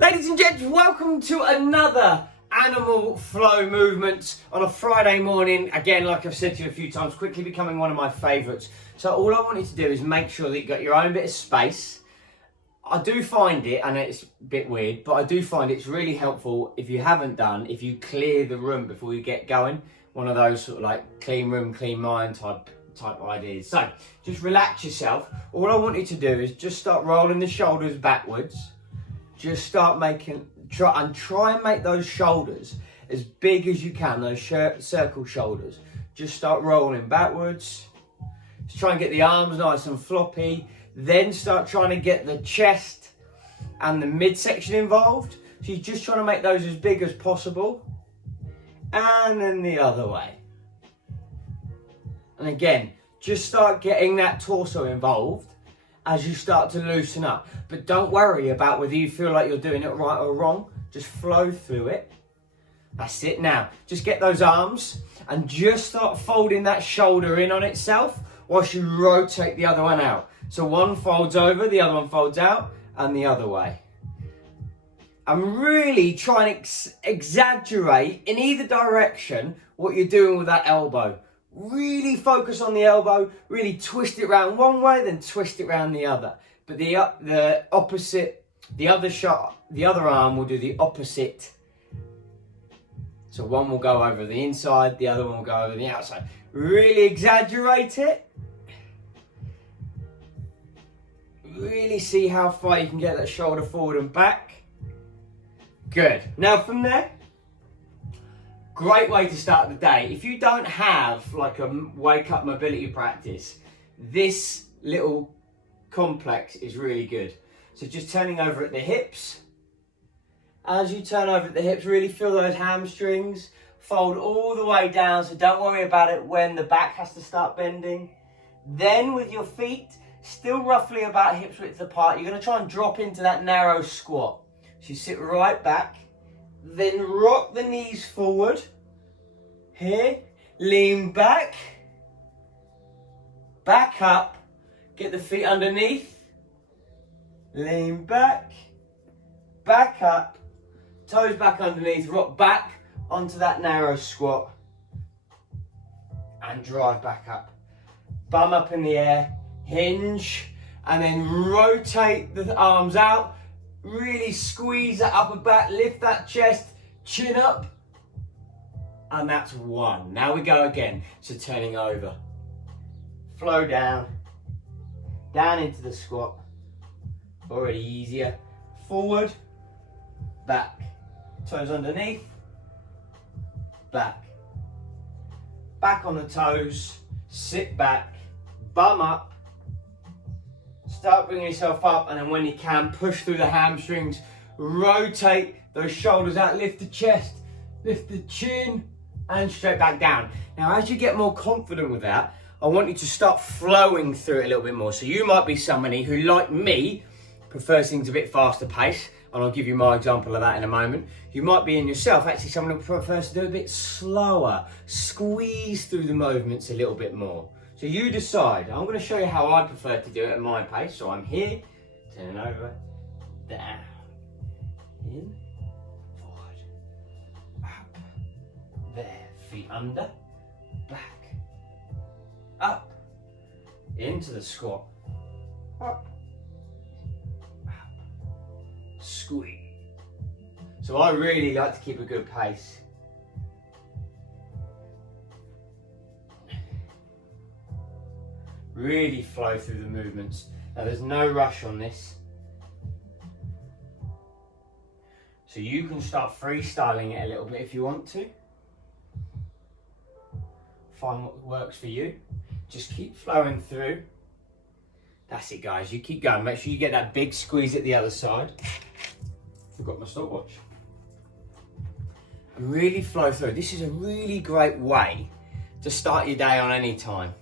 Ladies and gents, welcome to another Animal Flow movement on a Friday morning. Again, like I've said to you a few times, quickly becoming one of my favourites. So all I want you to do is make sure that you've got your own bit of space. I do find it, and it's a bit weird, but I do find it's really helpful if you haven't done, if you clear the room before you get going. One of those sort of like clean room, clean mind type ideas. So just relax yourself. All I want you to do is just start rolling the shoulders backwards. Just start try and make those shoulders as big as you can, those circle shoulders. Just start rolling backwards. Just try and get the arms nice and floppy. Then start trying to get the chest and the midsection involved. So you're just trying to make those as big as possible. And then the other way. And again, just start getting that torso involved as you start to loosen up. But don't worry about whether you feel like you're doing it right or wrong. Just flow through it. That's it. Now, just get those arms and just start folding that shoulder in on itself whilst you rotate the other one out. So one folds over, the other one folds out, and the other way. I'm really trying to exaggerate in either direction what you're doing with that elbow. Really focus on the elbow, really twist it around one way, then twist it around the other. But the other arm will do the opposite. So one will go over the inside, the other one will go over the outside. Really exaggerate it. Really see how far you can get that shoulder forward and back. Good. Now from there, great way to start the day. If you don't have like a wake up mobility practice, this little complex is really good. So just turning over at the hips. As you turn over at the hips, really feel those hamstrings. Fold all the way down, so don't worry about it when the back has to start bending. Then with your feet still roughly about hips width apart, you're going to try and drop into that narrow squat. So you sit right back. Then rock the knees forward. Here, lean back. Back up. Get the feet underneath. Lean back. Back up. Toes back underneath. Rock back onto that narrow squat. And drive back up. Bum up in the air. Hinge. And then rotate the arms out. Really squeeze that upper back, lift that chest, chin up, and that's one. Now we go again, so turning over. Flow down into the squat, already easier. Forward, back, toes underneath, back. Back on the toes, sit back, bum up. Start bringing yourself up, and then when you can, push through the hamstrings, rotate those shoulders out, lift the chest, lift the chin, and straight back down. Now, as you get more confident with that, I want you to start flowing through it a little bit more. So you might be somebody who, like me, prefers things a bit faster pace, and I'll give you my example of that in a moment. You might be in yourself actually someone who prefers to do it a bit slower, squeeze through the movements a little bit more. So you decide. I'm going to show you how I prefer to do it at my pace. So I'm here, turning over, down, in, forward, up, there, feet under, back, up, into the squat, up, squeeze. So I really like to keep a good pace. Really flow through the movements. Now there's no rush on this. So you can start freestyling it a little bit if you want to. Find what works for you. Just keep flowing through. That's it, guys. You keep going. Make sure you get that big squeeze at the other side. Forgot my stopwatch. And really flow through. This is a really great way to start your day on any time.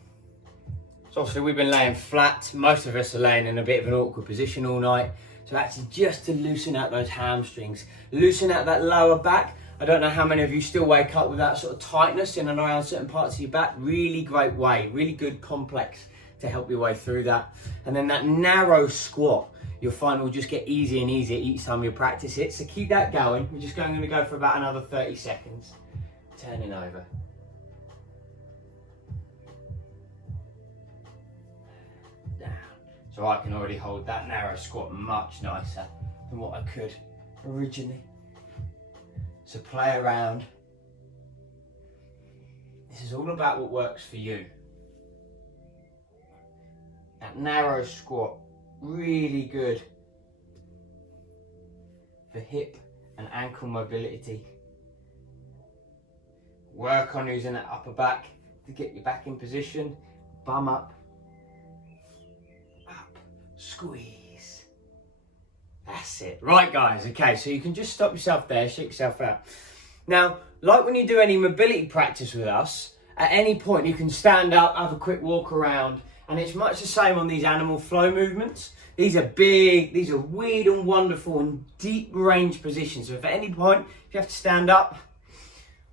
So obviously we've been laying flat. Most of us are laying in a bit of an awkward position all night. So actually just to loosen out those hamstrings, loosen out that lower back. I don't know how many of you still wake up with that sort of tightness in and around certain parts of your back. Really great way, really good complex to help your way through that. And then that narrow squat, you'll find will just get easier and easier each time you practice it. So keep that going. We're just going to go for about another 30 seconds. Turning over. Down. So I can already hold that narrow squat much nicer than what I could originally. So play around. This is all about what works for you. That narrow squat, really good for hip and ankle mobility. Work on using that upper back to get you back in position. Bum up, squeeze. That's it. Right guys, okay, so you can just stop yourself there, shake yourself out. Now, like when you do any mobility practice with us, at any point you can stand up, have a quick walk around, and it's much the same on these animal flow movements. These are big, these are weird and wonderful and deep range positions. So if at any point you have to stand up,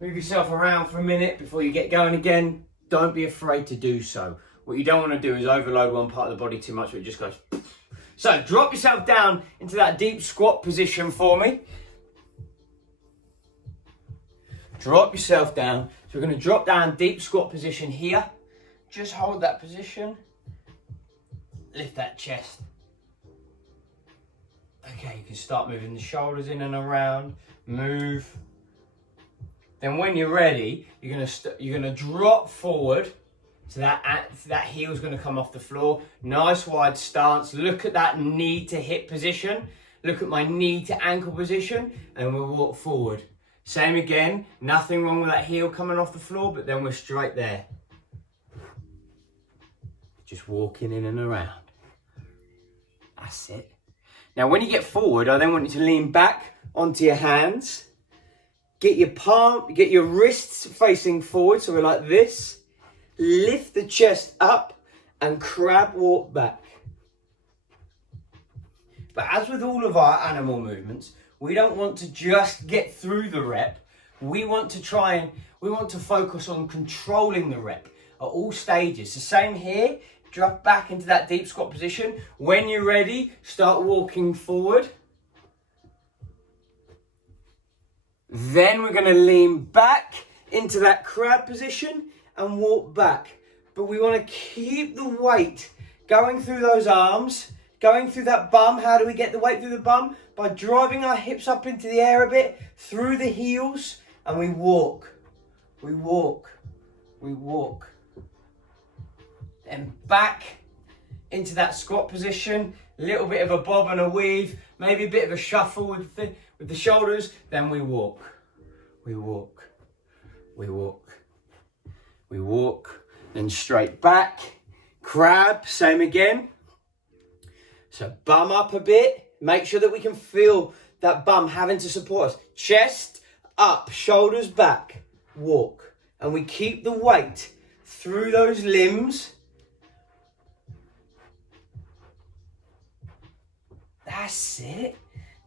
move yourself around for a minute before you get going again, don't be afraid to do so. What you don't want to do is overload one part of the body too much where it just goes. So drop yourself down into that deep squat position for me. Drop yourself down. So we're going to drop down, deep squat position here. Just hold that position. Lift that chest. Okay, you can start moving the shoulders in and around. Move. Then when you're ready, you're gonna drop forward. So that heel's gonna come off the floor. Nice wide stance. Look at that knee to hip position. Look at my knee to ankle position, and we'll walk forward. Same again. Nothing wrong with that heel coming off the floor, but then we're straight there. Just walking in and around. That's it. Now when you get forward, I then want you to lean back onto your hands. Get your wrists facing forward, so we're like this. Lift the chest up and crab walk back. But as with all of our animal movements, we don't want to just get through the rep. We want to focus on controlling the rep at all stages. The same here. Drop back into that deep squat position. When you're ready, start walking forward. Then we're going to lean back into that crab position and walk back. But we want to keep the weight going through those arms, going through that bum. How do we get the weight through the bum? By driving our hips up into the air a bit, through the heels, and we walk. We walk. We walk. Then back into that squat position, a little bit of a bob and a weave, maybe a bit of a shuffle with the shoulders, then we walk. We walk. We walk. We walk, then straight back, crab, same again. So bum up a bit, make sure that we can feel that bum having to support us. Chest up, shoulders back, walk. And we keep the weight through those limbs. That's it.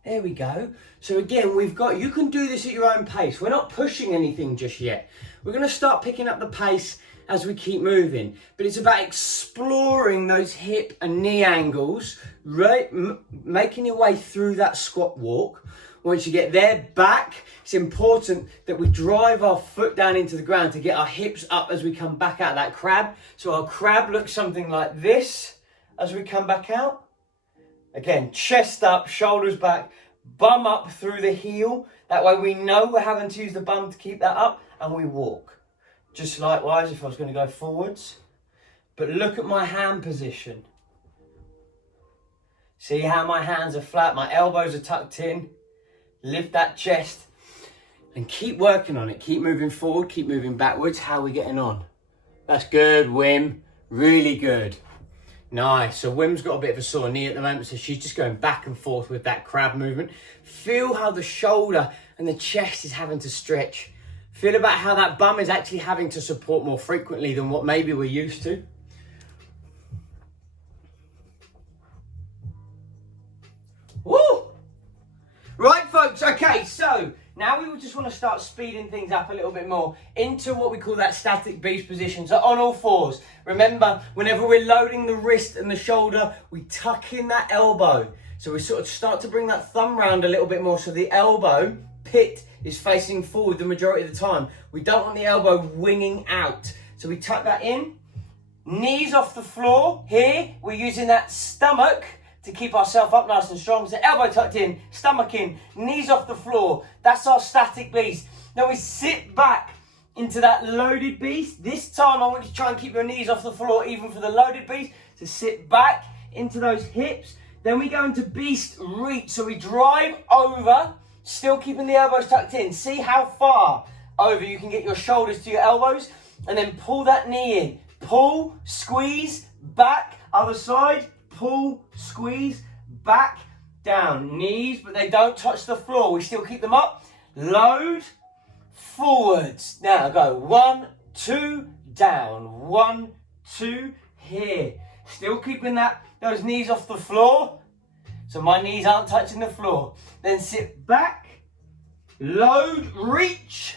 There we go. So again, you can do this at your own pace. We're not pushing anything just yet. We're going to start picking up the pace as we keep moving. But it's about exploring those hip and knee angles, right? Making your way through that squat walk. Once you get there, back, it's important that we drive our foot down into the ground to get our hips up as we come back out of that crab. So our crab looks something like this as we come back out. Again, chest up, shoulders back, bum up through the heel. That way we know we're having to use the bum to keep that up, and we walk. Just likewise if I was going to go forwards. But look at my hand position. See how my hands are flat, my elbows are tucked in. Lift that chest and keep working on it. Keep moving forward, keep moving backwards. How are we getting on? That's good, Wim. Really good. Nice. So Wim's got a bit of a sore knee at the moment, so she's just going back and forth with that crab movement. Feel how the shoulder and the chest is having to stretch. Feel about how that bum is actually having to support more frequently than what maybe we're used to. Woo! Right, folks. Okay, so Now we just want to start speeding things up a little bit more into what we call that static beast position. So on all fours. Remember, whenever we're loading the wrist and the shoulder, we tuck in that elbow. So we sort of start to bring that thumb round a little bit more so the elbow pit is facing forward the majority of the time. We don't want the elbow winging out. So we tuck that in. Knees off the floor. Here, we're using that stomach to keep ourselves up nice and strong. So elbow tucked in, stomach in, knees off the floor. That's our static beast. Now we sit back into that loaded beast. This time I want you to try and keep your knees off the floor even for the loaded beast. So sit back into those hips. Then we go into beast reach. So we drive over, still keeping the elbows tucked in. See how far over you can get your shoulders to your elbows. And then pull that knee in. Pull, squeeze, back, other side. Pull, squeeze, back, down. Knees, but they don't touch the floor. We still keep them up. Load, forwards. Now go 1, 2, down. 1, 2, here. Still keeping those knees off the floor. So my knees aren't touching the floor. Then sit back, load, reach.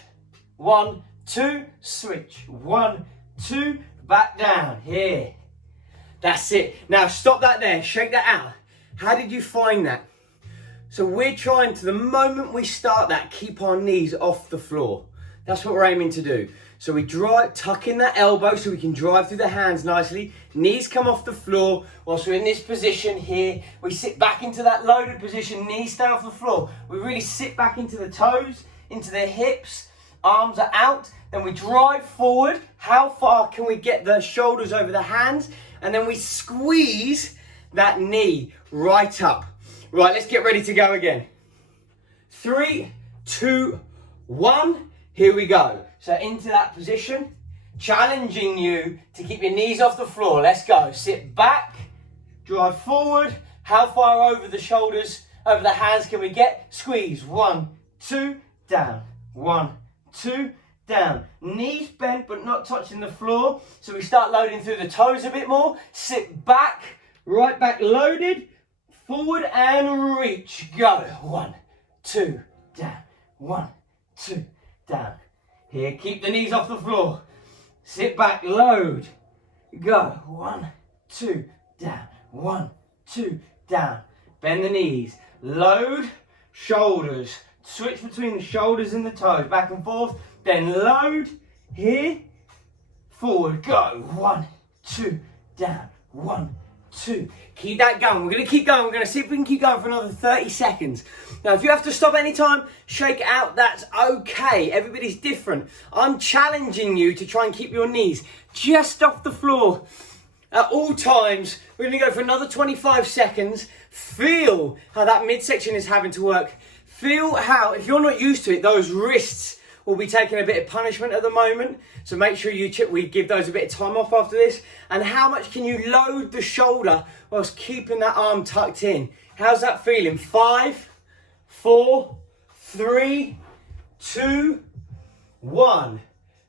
1, 2, switch. 1, 2, back down. Here. That's it. Now stop that there. Shake that out. How did you find that? So we're trying to, the moment we start that, keep our knees off the floor. That's what we're aiming to do. So we tuck in that elbow so we can drive through the hands nicely. Knees come off the floor. Whilst we're in this position here, we sit back into that loaded position. Knees stay off the floor. We really sit back into the toes, into the hips. Arms are out. Then we drive forward. How far can we get the shoulders over the hands? And then we squeeze that knee right up. Right, let's get ready to go again. 3, 2, 1. Here we go. So into that position, challenging you to keep your knees off the floor. Let's go. Sit back, drive forward. How far over the shoulders, over the hands can we get? Squeeze. 1, 2, down. 1, 2, down. Knees bent but not touching the floor. So we start loading through the toes a bit more. Sit back, right back loaded. Forward and reach. Go. 1, 2, down. 1, 2, down. Here, keep the knees off the floor. Sit back, load. Go. 1, 2, down. 1, 2, down. Bend the knees. Load, shoulders. Switch between the shoulders and the toes. Back and forth. Then load. Here. Forward. Go. 1, 2, down. 1, 2. Keep that going. We're going to keep going. We're going to see if we can keep going for another 30 seconds. Now, if you have to stop any time, shake it out. That's okay. Everybody's different. I'm challenging you to try and keep your knees just off the floor at all times. We're going to go for another 25 seconds. Feel how that midsection is having to work. Feel how, if you're not used to it, those wrists will be taking a bit of punishment at the moment. So make sure we give those a bit of time off after this. And how much can you load the shoulder whilst keeping that arm tucked in? How's that feeling? 5, 4, 3, 2, 1.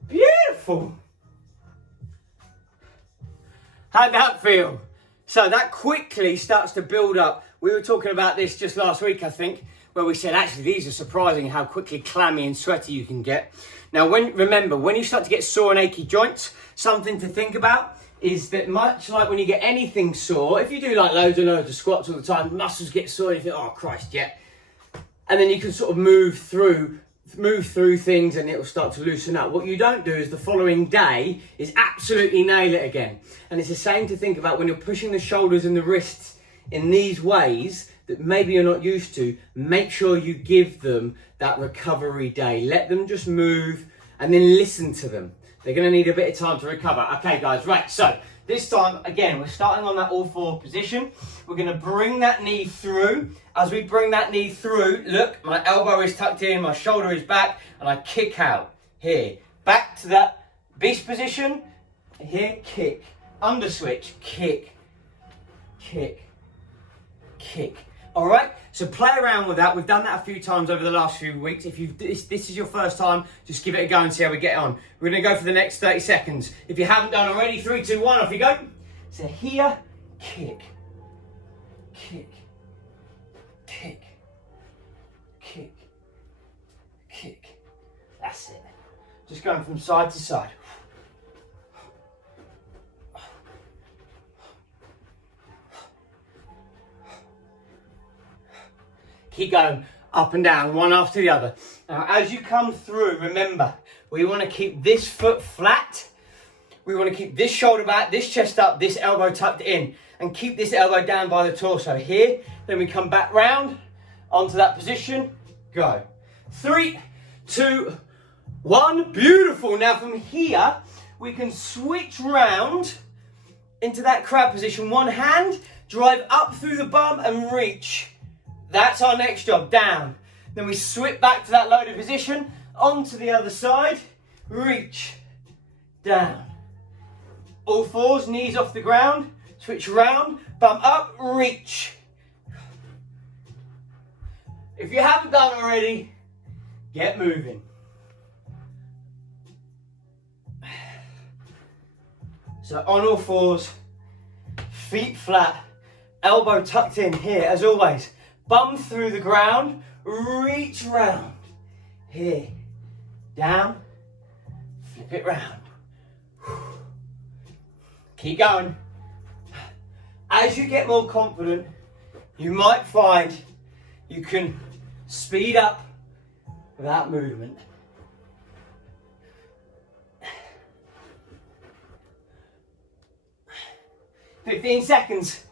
Beautiful. How'd that feel? So that quickly starts to build up. We were talking about this just last week, I think, where we said, actually, these are surprising how quickly clammy and sweaty you can get. Now, remember, when you start to get sore and achy joints, something to think about is that much like when you get anything sore, if you do like loads and loads of squats all the time, muscles get sore and you think, oh, Christ, yeah. And then you can sort of move through things and it'll start to loosen up. What you don't do is the following day is absolutely nail it again. And it's the same to think about when you're pushing the shoulders and the wrists in these ways that maybe you're not used to. Make sure you give them that recovery day. Let them just move and then listen to them. They're going to need a bit of time to recover. Okay, guys, right. So this time, again, we're starting on that all four position. We're going to bring that knee through. As we bring that knee through, look, my elbow is tucked in, my shoulder is back, and I kick out. Here, back to that beast position. Here, kick. Under switch, kick, kick, kick. All right, so play around with that. We've done that a few times over the last few weeks. If this is your first time, just give it a go and see how we get on. We're going to go for the next 30 seconds. If you haven't done already, 3, 2, 1, off you go. So here, kick, kick, kick, kick, Just going from side to side. Keep going up and down, one after the other. Now, as you come through, remember, we want to keep this foot flat. We want to keep this shoulder back, this chest up, this elbow tucked in, and keep this elbow down by the torso. Here, then we come back round onto that position. Go. 3, 2, 1. Beautiful. Now from here, we can switch round into that crab position. One hand, drive up through the bum and reach. That's our next job, down. Then we switch back to that loaded position, onto the other side, reach, down. All fours, knees off the ground, switch round, bum up, reach. If you haven't done already, get moving. So on all fours, feet flat, elbow tucked in here as always. Bum through the ground, reach round. Here, down, flip it round. Keep going. As you get more confident, you might find you can speed up that movement. "15 seconds.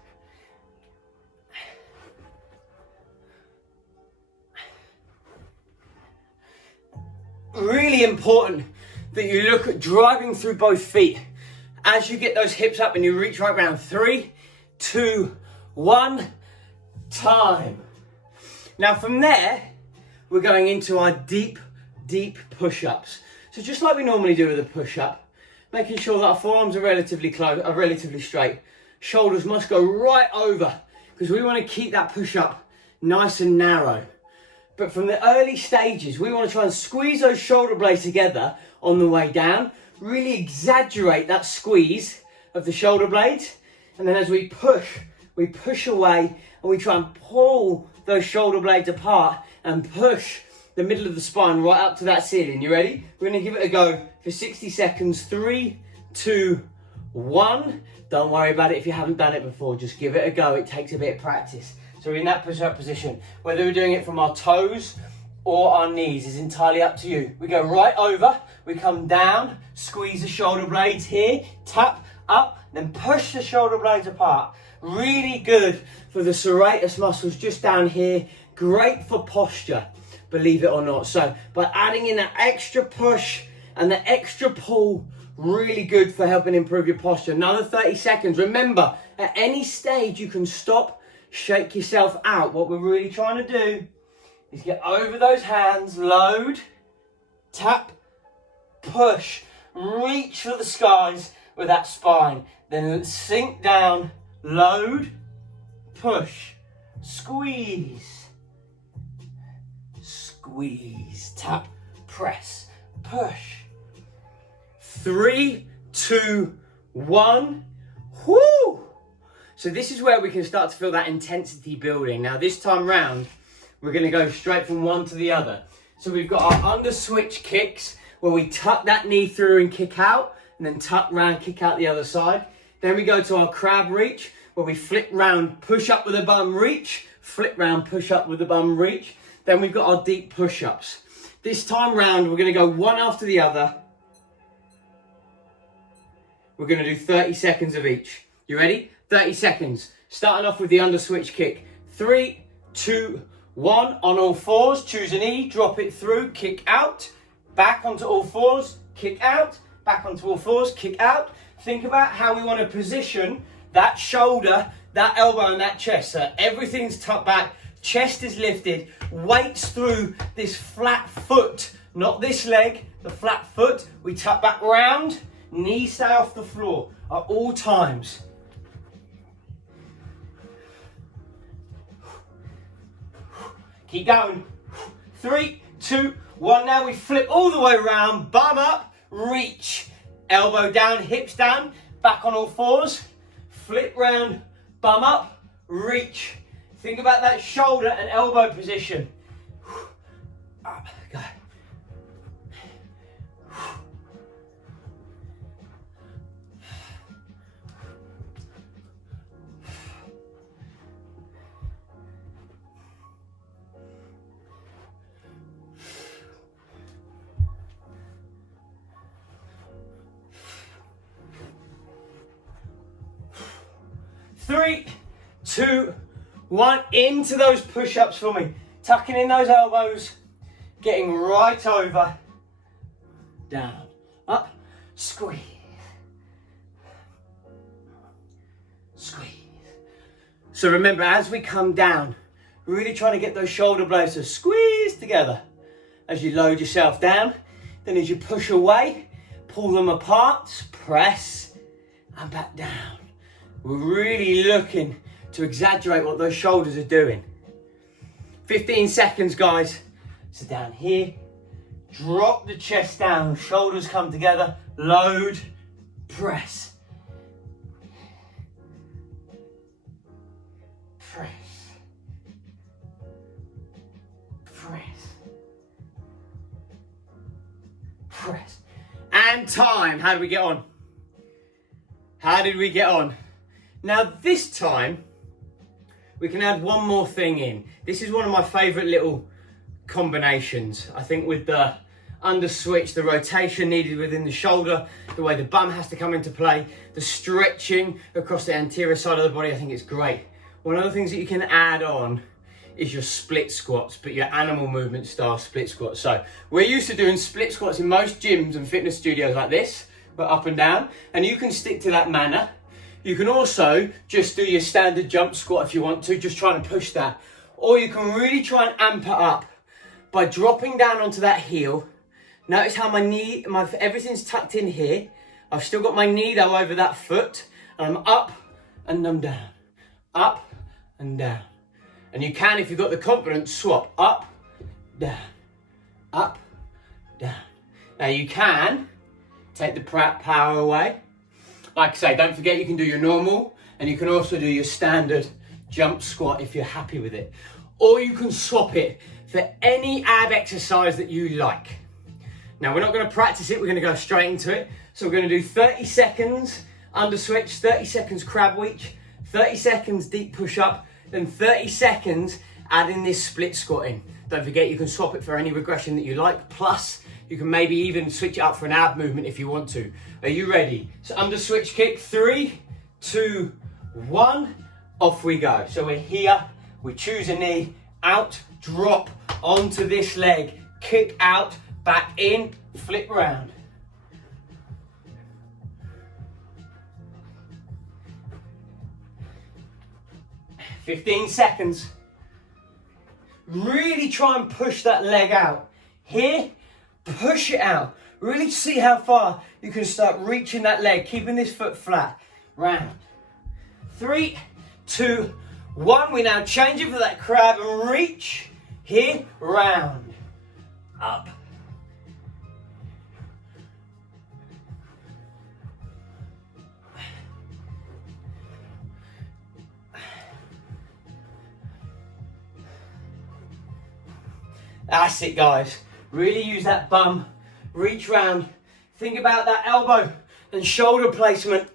Really important that you look at driving through both feet as you get those hips up and you reach right round. 3, 2, 1, time. Now from there, we're going into our deep push-ups. So just like we normally do with a push-up, making sure that our forearms are relatively close, are relatively straight. Shoulders must go right over because we want to keep that push-up nice and narrow. But from the early stages, we want to try and squeeze those shoulder blades together on the way down. Really exaggerate that squeeze of the shoulder blades. And then as we push away and we try and pull those shoulder blades apart and push the middle of the spine right up to that ceiling. You ready? We're going to give it a go for 60 seconds. 3, 2, 1. Don't worry about it if you haven't done it before. Just give it a go. It takes a bit of practice. So we're in that push-up position. Whether we're doing it from our toes or our knees is entirely up to you. We go right over, we come down, squeeze the shoulder blades here, tap up, then push the shoulder blades apart. Really good for the serratus muscles just down here. Great for posture, believe it or not. So by adding in that extra push and the extra pull, really good for helping improve your posture. Another 30 seconds. Remember, at any stage you can stop, shake yourself out. What we're really trying to do is get over those hands, load, tap, push, reach for the skies with that spine. Then sink down, load, push, squeeze, squeeze, tap, press, push. 3, 2, 1. Whoo! So this is where we can start to feel that intensity building. Now this time round, we're going to go straight from one to the other. So we've got our under switch kicks where we tuck that knee through and kick out, and then tuck round, kick out the other side. Then we go to our crab reach where we flip round, push up with the bum, reach, flip round, push up with the bum, reach. Then we've got our deep push-ups. This time round, we're going to go one after the other. We're going to do 30 seconds of each. You ready? 30 seconds. Starting off with the under switch kick. 3, 2, 1. On all fours, choose a knee, drop it through, kick out. Back onto all fours, kick out. Back onto all fours, kick out. Think about how we want to position that shoulder, that elbow and that chest. So everything's tucked back, chest is lifted, weights through this flat foot, not this leg, the flat foot. We tuck back round, knees stay off the floor at all times. Keep going. 3, 2, 1. Now we flip all the way around, bum up, reach. Elbow down, hips down, back on all fours. Flip round, bum up, reach. Think about that shoulder and elbow position. Up, go. 3, 2, 1. Into those push-ups for me. Tucking in those elbows. Getting right over. Down. Up. Squeeze. Squeeze. So remember, as we come down, really trying to get those shoulder blades to squeeze together as you load yourself down. Then as you push away, pull them apart, press, and back down. We're really looking to exaggerate what those shoulders are doing. 15 seconds, guys. So down here, drop the chest down, shoulders come together, load, press. Press. Press. Press. And time. How did we get on? How did we get on? Now this time, we can add one more thing in. This is one of my favourite little combinations. I think with the under switch, the rotation needed within the shoulder, the way the bum has to come into play, the stretching across the anterior side of the body, I think it's great. One of the things that you can add on is your split squats, but your animal movement style split squats. So we're used to doing split squats in most gyms and fitness studios like this, but up and down, and you can stick to that manner. You can also just do your standard jump squat if you want to, just trying to push that. Or you can really try and amp it up by dropping down onto that heel. Notice how my knee, everything's tucked in here. I've still got my knee though over that foot, and I'm up and I'm down. Up and down. And you can, if you've got the confidence, swap up, down, up, down. Now you can take the power away. Like I say, don't forget you can do your normal, and you can also do your standard jump squat if you're happy with it. Or you can swap it for any ab exercise that you like. Now we're not going to practice it, we're going to go straight into it. So we're going to do 30 seconds under switch, 30 seconds crab reach, 30 seconds deep push up, then 30 seconds adding this split squat in. Don't forget you can swap it for any regression that you like, plus you can maybe even switch it up for an ab movement if you want to. Are you ready? So under switch kick, 3, 2, 1, off we go. So we're here, we choose a knee, out, drop onto this leg, kick out, back in, flip round. "15 seconds. Really try and push that leg out. Here, push it out. Really see how far you can start reaching that leg, keeping this foot flat. Round. 3, 2, 1. We now change it for that crab and reach. Here, round. Up. That's it, guys. Really use that bum, reach round. Think about that elbow and shoulder placement.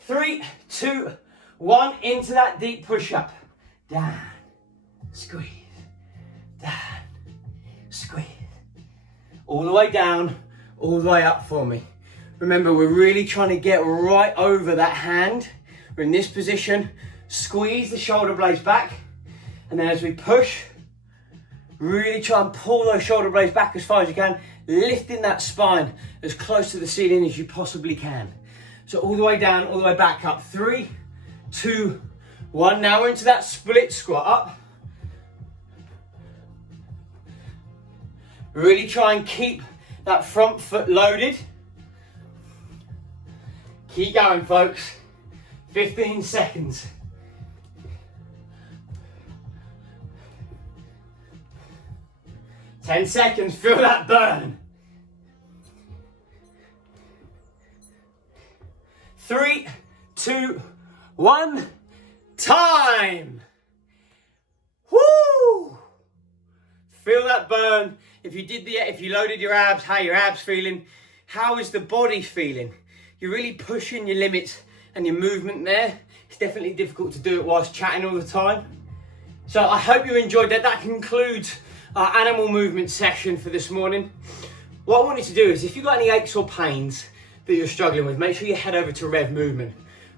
3, 2, 1, into that deep push-up. Down, squeeze, down, squeeze. All the way down, all the way up for me. Remember, we're really trying to get right over that hand. We're in this position, squeeze the shoulder blades back, and then as we push, really try and pull those shoulder blades back as far as you can, lifting that spine as close to the ceiling as you possibly can. So all the way down, all the way back up. 3, 2, 1. Now we're into that split squat. Up. Really try and keep that front foot loaded. Keep going, folks. 15 seconds. Ten seconds, feel that burn. 3, 2, 1, time. Woo! Feel that burn. If you loaded your abs, how are your abs feeling? How is the body feeling? You're really pushing your limits and your movement there. It's definitely difficult to do it whilst chatting all the time. So I hope you enjoyed that. That concludes our animal movement session for this morning. What I want you to do is, if you've got any aches or pains, that you're struggling with, make sure you head over to Rev Movement.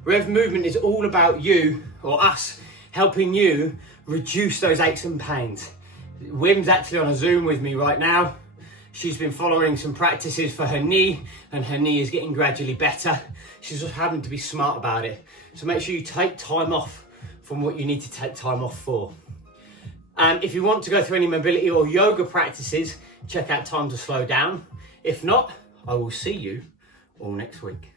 Rev Movement is all about you, or us, helping you reduce those aches and pains. Wim's actually on a Zoom with me right now. She's been following some practices for her knee, and her knee is getting gradually better. She's just having to be smart about it. So make sure you take time off from what you need to take time off for. And if you want to go through any mobility or yoga practices, check out Time to Slow Down. If not, I will see you all next week.